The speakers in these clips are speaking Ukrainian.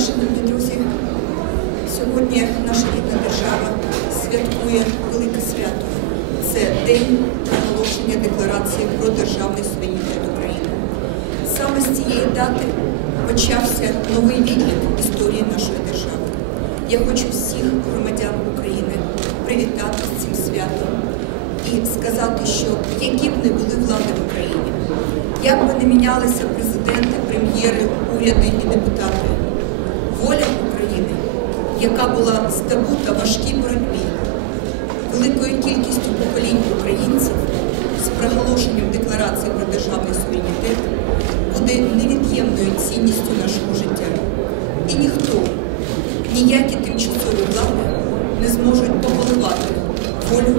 шановні друзі, сьогодні наша рідна держава святкує велике свято. Це день оголошення декларації про державний суверенітет України. Саме з цієї дати почався новий відлік історії нашої держави. Я хочу всіх громадян України привітати з цим святом і сказати, що які б не були влади в Україні, як би не мінялися президенти, прем'єри, уряди і депутати, яка була здобута важкій боротьбі, великою кількістю поколінь українців з проголошенням декларації про державний суверенітет, буде невід'ємною цінністю нашого життя. І ніхто, ніякі тимчасові влади не зможуть поголивати волю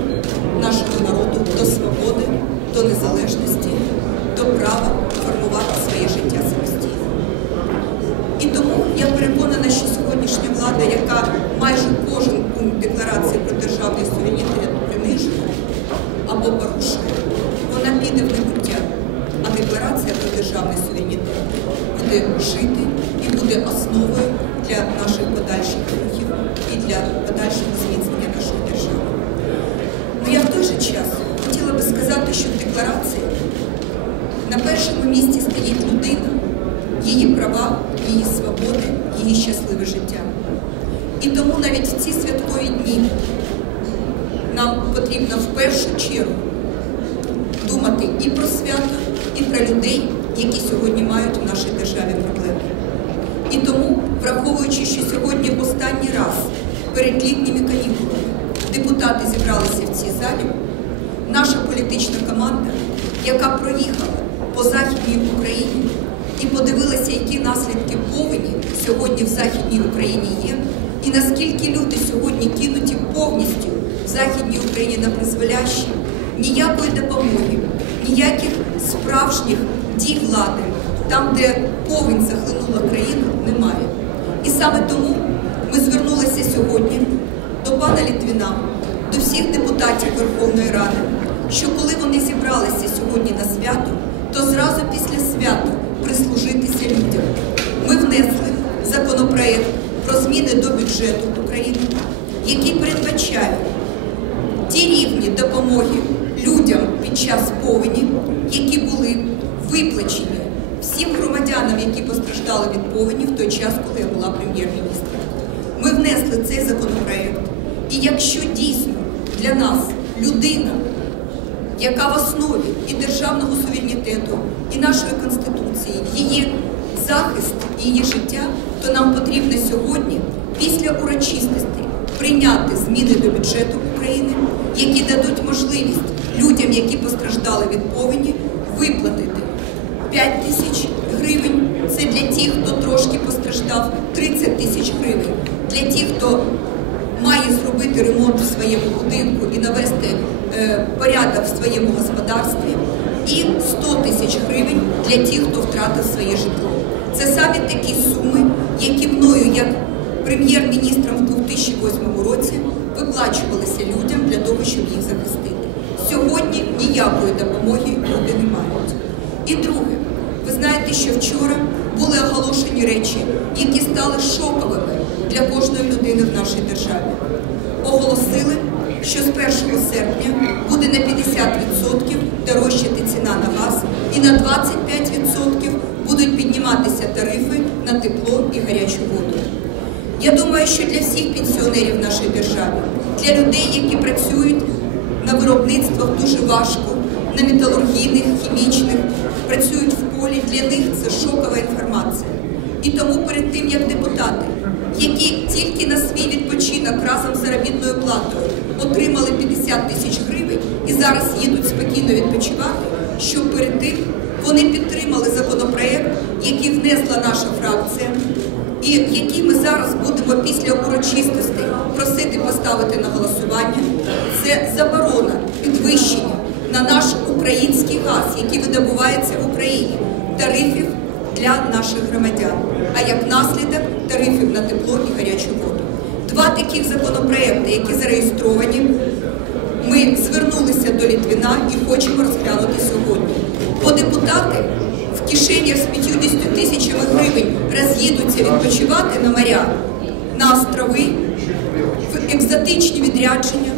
нашого народу до свободи, до незалежності, до права формувати своє життя самостійно. І тому я переконана, що сьогоднішня влада, яка майже кожен пункт декларації про державний суверенітет принижує або порушує, вона піде в небуття. А декларація про державний суверенітет буде жити і буде основою для наших подальших рухів і для подальшого зміцнення нашої держави. Ну я в той же час хотіла би сказати, що в декларації на першому місці стоїть людина, її права, її свободи, її щасливе життя. І тому навіть в ці святкові дні нам потрібно в першу чергу думати і про свято, і про людей, які сьогодні мають в нашій державі проблеми. І тому, враховуючи, що сьогодні останній раз перед літніми канікулами депутати зібралися в цій залі, наша політична команда, яка проїхала по Західній Україні і подивилася, які наслідки повені сьогодні в Західній Україні є, і наскільки люди сьогодні кинуті повністю в Західній Україні на призволяще, ніякої допомоги, ніяких справжніх дій влади, там, де повінь захлинула країну, немає. І саме тому ми звернулися сьогодні до пана Літвіна, до всіх депутатів Верховної Ради, що коли вони зібралися сьогодні на свято, то зразу після свята прислужитися людям. Ми внесли законопроект про зміни до бюджету України, який передбачає ті рівні допомоги людям під час повені, які були виплачені всім громадянам, які постраждали від повені в той час, коли я була прем'єр-міністром. Ми внесли цей законопроект. І якщо дійсно для нас людина, яка в основі і державного суверенітету, і нашої конституції, її захист її життя, то нам потрібно сьогодні, після урочистостей, прийняти зміни до бюджету України, які дадуть можливість людям, які постраждали від повені, виплатити 5 тисяч гривень. Це для тих, хто трошки постраждав, 30 тисяч гривень. Для тих, хто має зробити ремонт в своєму будинку і навести е, порядок в своєму господарстві, і 100 тисяч гривень для тих, хто втратив своє житло. Це саме такі суми, які мною, як прем'єр-міністром в 2008 році, виплачувалися людям для того, щоб їх захистити. Сьогодні ніякої допомоги люди не мають. І друге, ви знаєте, що вчора були оголошені речі, які стали шоковими для кожної людини в нашій державі. Що з 1 серпня буде на 50% дорожчати ціна на газ і на 25% будуть підніматися тарифи на тепло і гарячу воду. Я думаю, що для всіх пенсіонерів нашої держави, для людей, які працюють на виробництвах дуже важко, на металургійних, хімічних, працюють в полі, для них це шокова інформація. І тому перед тим, як депутати, які тільки на свій відпочинок разом з заробітною платою отримали 50 тисяч гривень і зараз їдуть спокійно відпочивати, що перед тим вони підтримали законопроект, який внесла наша фракція, і який ми зараз будемо після урочистостей просити поставити на голосування, це заборона підвищення на наш український газ, який видобувається в Україні, тарифів для наших громадян, а як наслідок тарифів на тепло і гарячу воду. Два таких законопроекти, які зареєстровані, ми звернулися до Літвіна і хочемо розглянути сьогодні. Бо депутати в кишенях з 50 тисячами гривень роз'їдуться відпочивати на моря, на острови, в екзотичні відрядження,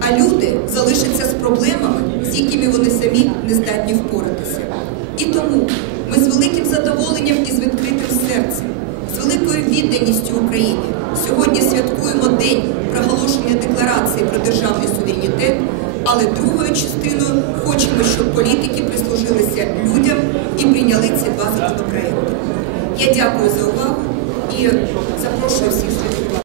а люди залишаться з проблемами, з якими вони самі не здатні впоратися. І тому ми з великим задоволенням і з відкритим серцем, відданістю Україні сьогодні святкуємо День проголошення декларації про державний суверенітет, але другою частиною хочемо, щоб політики прислужилися людям і прийняли ці два законопроекти. Я дякую за увагу і запрошую всіх.